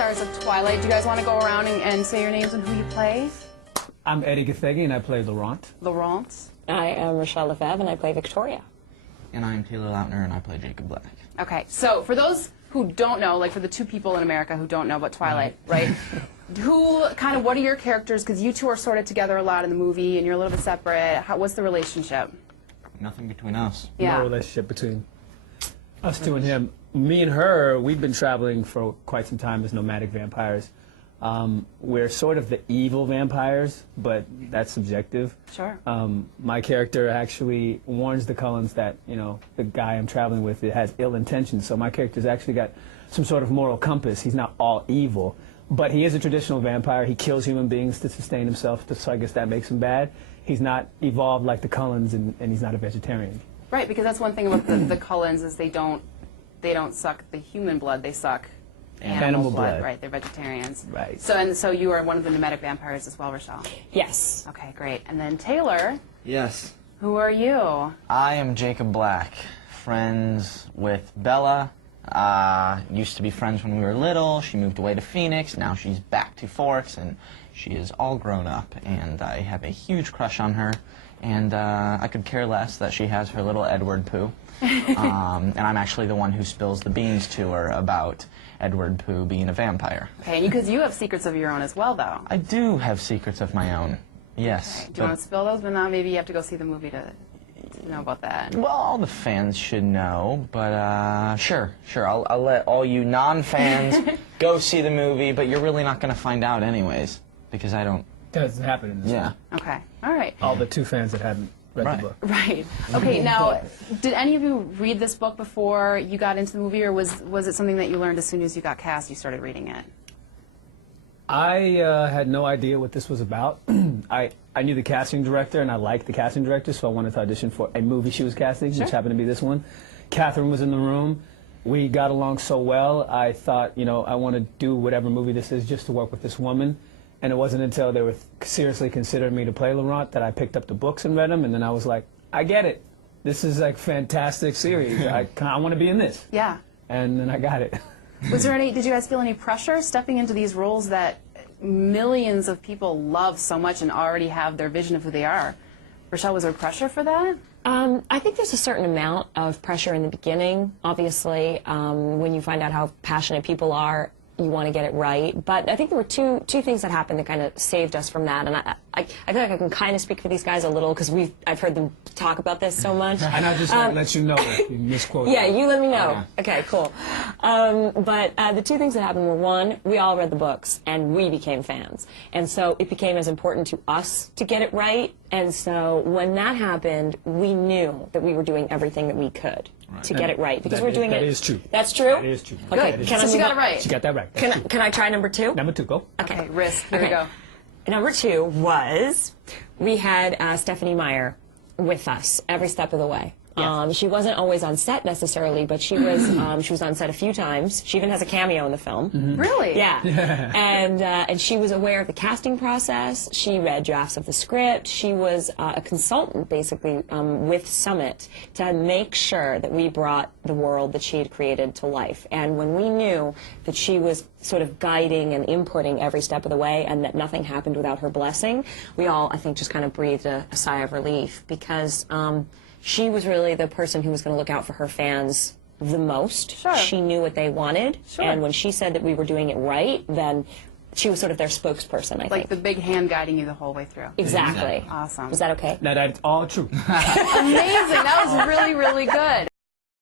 stars of Twilight. Do you guys want to go around and say your names and who you play? I'm Eddie Gathegi, and I play Laurent. Laurent. I am Rochelle Lefebvre, and I play Victoria. And I'm Taylor Lautner, and I play Jacob Black. Okay, so for those who don't know, like for the two people in America who don't know about Twilight, right? What are your characters? Because you two are sort of together a lot in the movie, and you're a little bit separate. What's the relationship? Nothing between us. Yeah. No relationship between us two and him. Me and her, we've been traveling for quite some time as nomadic vampires. We're sort of the evil vampires, but that's subjective. Sure. My character actually warns the Cullens that, you know, the guy I'm traveling with has ill intentions, so my character's actually got some sort of moral compass. He's not all evil, but he is a traditional vampire. He kills human beings to sustain himself, so I guess that makes him bad. He's not evolved like the Cullens, and he's not a vegetarian. Right, because that's one thing about the Cullens is they don't suck the human blood, they suck animal blood. Right, they're vegetarians. Right. So you are one of the nomadic vampires as well, Rochelle? Yes. Okay, great. And then Taylor? Yes. Who are you? I am Jacob Black, friends with Bella. Used to be friends when we were little. She moved away to Phoenix. Now she's back to Forks, and she is all grown up, and I have a huge crush on her. And I could care less that she has her little Edward poo. And I'm actually the one who spills the beans to her about Edward Pooh being a vampire. Okay, because you have secrets of your own as well, though. I do have secrets of my own, yes. Okay. Do you want to spill those? But not maybe you have to go see the movie to know about that. Well, all the fans should know, but sure. I'll let all you non-fans go see the movie, but you're really not going to find out anyways, because I don't... Doesn't happen in this Yeah. one. Okay, all right. All the two fans that haven't read the book. Right. Okay, now, did any of you read this book before you got into the movie, or was it something that you learned as soon as you got cast, you started reading it? I had no idea what this was about. I knew the casting director, and I liked the casting director, so I wanted to audition for a movie she was casting, which happened to be this one. Catherine was in the room. We got along so well, I thought, you know, I want to do whatever movie this is just to work with this woman. And it wasn't until they were seriously considering me to play Laurent that I picked up the books and read them, and then I was like, I get it. This is like fantastic series. I want to be in this. Yeah. And then I got it. Did you guys feel any pressure stepping into these roles that millions of people love so much and already have their vision of who they are? Rochelle, was there pressure for that? I think there's a certain amount of pressure in the beginning. Obviously, when you find out how passionate people are, you want to get it right. But I think there were two things that happened that kind of saved us from that. And I feel like I can kind of speak for these guys a little because I've heard them talk about this so much. And I just let you know if you misquoted. Yeah, you let me know. Okay, cool. But the two things that happened were, one, we all read the books and we became fans. And so it became as important to us to get it right. And so when that happened, we knew that we were doing everything that we could to get it right, because we're doing it. That is true. That's true? That is true. Okay, Good. So she got it right. She got that right. Can I try number two? Number two, go. Okay, risk. Here we go. Number two was we had Stephanie Meyer with us every step of the way. Yes. She wasn't always on set necessarily, but she was on set a few times. She even has a cameo in the film. Really? Yeah. And she was aware of the casting process. She read drafts of the script. She was a consultant, basically, with Summit to make sure that we brought the world that she had created to life. And when we knew that she was sort of guiding and inputting every step of the way and that nothing happened without her blessing, we all, I think, just kind of breathed a sigh of relief, because she was really the person who was going to look out for her fans the most. Sure. She knew what they wanted, sure. And when she said that we were doing it right, then she was sort of their spokesperson, I think. Like the big hand guiding you the whole way through. Exactly. Awesome. Is that okay? That's all true. Amazing. That was really, really good.